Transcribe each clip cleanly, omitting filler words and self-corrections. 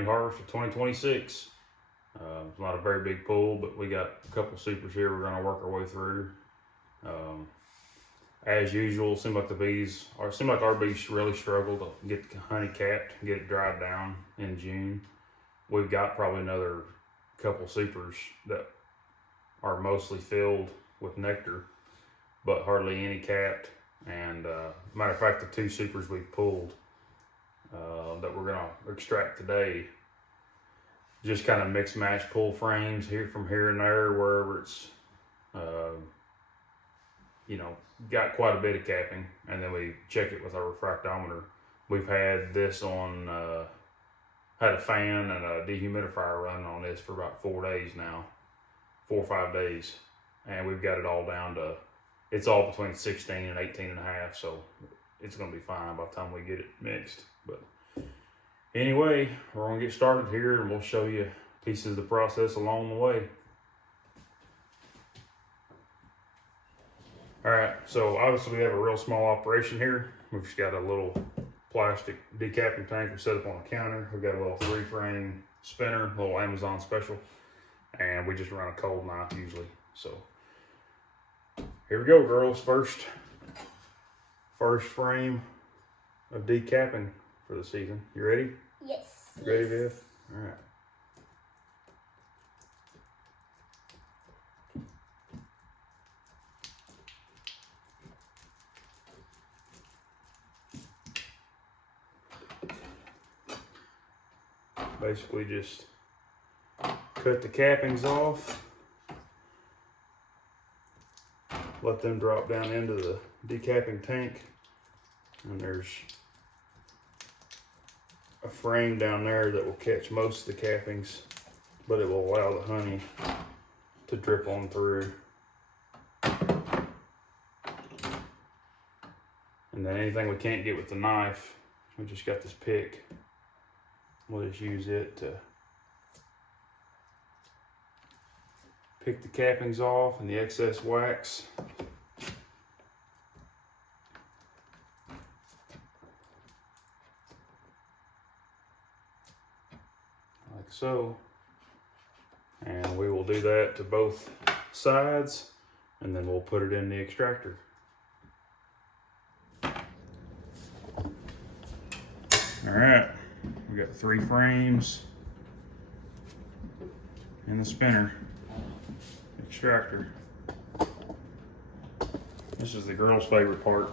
honey harvest of 2026. It's not a very big pool, but we got a couple supers here we're gonna work our way through. As usual, seems like our bees really struggle to get the honey capped, get it dried down in June. We've got probably another couple supers that are mostly filled with nectar, but hardly any capped. And matter of fact, the 2 supers we've pulled that we're gonna extract today, just kind of mix match pull frames from here and there, wherever it's got quite a bit of capping, and then we check it with our refractometer. We've had this on, had a fan and a dehumidifier running on this for about 4 days now, 4 or 5 days, and we've got it all down to, it's all between 16 and 18 and a half, so it's gonna be fine by the time we get it mixed. But anyway, we're gonna get started here and we'll show you pieces of the process along the way. All right, so obviously we have a real small operation here. We've just got a little plastic decapping tank we set up on the counter. We've got a little 3-frame spinner, a little Amazon special, and we just run a cold knife usually. So here we go, girls. First frame of decapping for the season. You ready? Yes. You ready, Viv? All right. Basically just cut the cappings off, let them drop down into the decapping tank, and there's a frame down there that will catch most of the cappings, but it will allow the honey to drip on through. And then anything we can't get with the knife, we just got this pick. We'll just use it to pick the cappings off and the excess wax. Like so. And we will do that to both sides, and then we'll put it in the extractor. All right. We got 3 frames in the spinner extractor. This is the girl's favorite part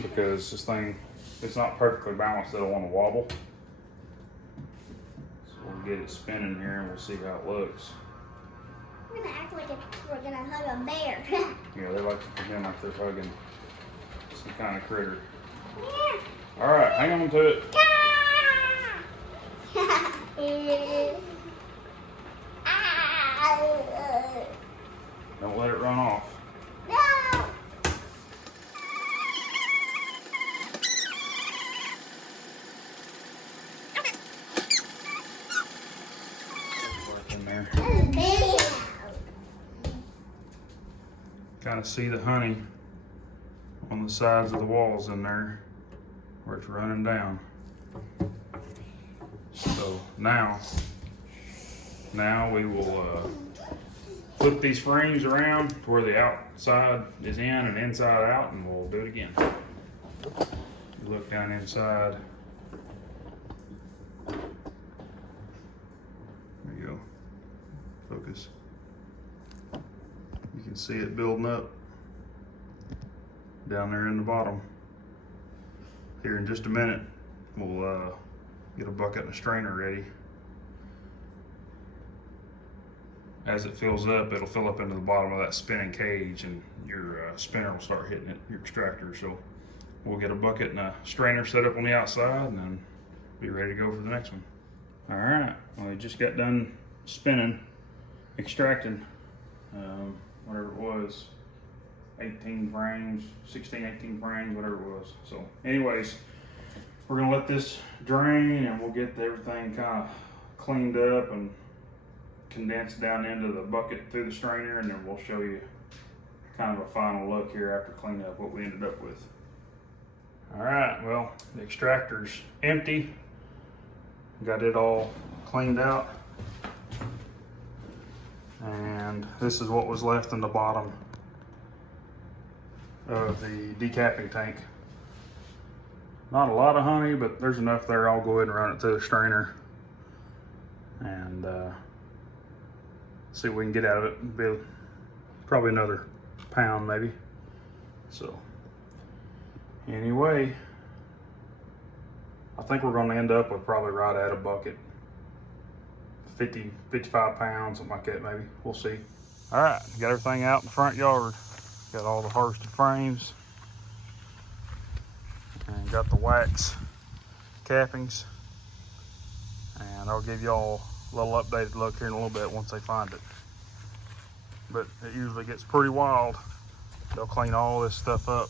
because this thing, it's not perfectly balanced. It'll want to wobble. So we'll get it spinning here and we'll see how it looks. We're gonna act like we're gonna hug a bear. Yeah, they like to pretend like they're hugging some kind of critter. Yeah. All right, hang on to it. Don't let it run off. No. Work in there. Baby. Kind of see the honey on the sides of the walls in there where it's running down. So now we will flip these frames around to where the outside is in and inside out, and we'll do it again. Look down inside. There you go. Focus. You can see it building up down there in the bottom. Here in just a minute, we'll get a bucket and a strainer ready. As it fills up, it'll fill up into the bottom of that spinning cage, and your spinner will start hitting it, your extractor. So we'll get a bucket and a strainer set up on the outside, and then be ready to go for the next one. All right, well, we just got done spinning, extracting, whatever it was, 18 frames, 16, 18 frames, whatever it was. So anyways, we're gonna let this drain and we'll get everything kind of cleaned up and condensed down into the bucket through the strainer, and then we'll show you kind of a final look here after cleaning up what we ended up with. All right, well, the extractor's empty. Got it all cleaned out. And this is what was left in the bottom of the decapping tank. Not a lot of honey, but there's enough there. I'll go ahead and run it through the strainer and see what we can get out of it. Be probably another pound maybe. So anyway, I think we're going to end up with probably right at a bucket. 50, 55 pounds, something like that maybe. We'll see. All right, got everything out in the front yard. Got all the harvested frames. And got the wax cappings. And I'll give y'all a little updated look here in a little bit once they find it. But it usually gets pretty wild. They'll clean all this stuff up.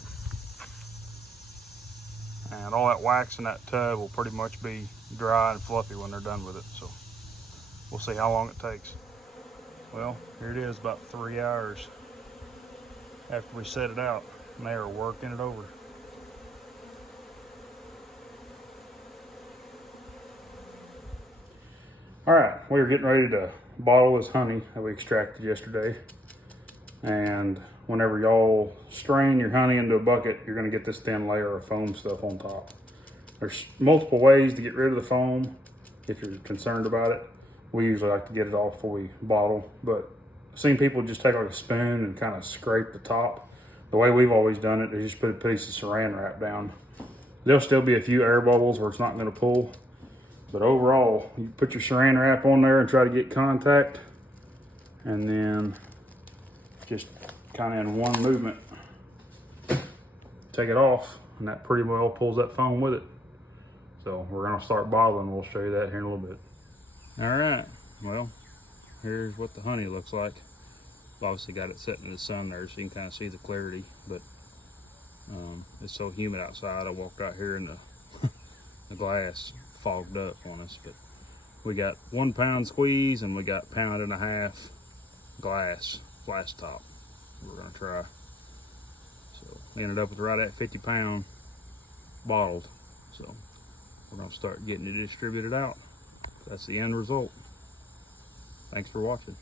And all that wax in that tub will pretty much be dry and fluffy when they're done with it. So we'll see how long it takes. Well, here it is, about 3 hours after we set it out, and they are working it over. All right, we're getting ready to bottle this honey that we extracted yesterday. And whenever y'all strain your honey into a bucket, you're gonna get this thin layer of foam stuff on top. There's multiple ways to get rid of the foam if you're concerned about it. We usually like to get it off before we bottle, but I've seen people just take like a spoon and kind of scrape the top. The way we've always done it is just put a piece of saran wrap down. There'll still be a few air bubbles where it's not gonna pull, but overall, you put your saran wrap on there and try to get contact, and then just kind of in one movement, take it off, and that pretty well pulls that foam with it. So we're gonna start bottling. We'll show you that here in a little bit. All right, well, here's what the honey looks like. I've obviously got it setting in the sun there so you can kind of see the clarity, but it's so humid outside. I walked out here and the glass fogged up on us, but we got 1 pound squeeze and we got 1.5 pounds glass flash top we're gonna try. So we ended up with right at 50 pound bottled. So we're gonna start getting it distributed out. That's the end result. Thanks for watching.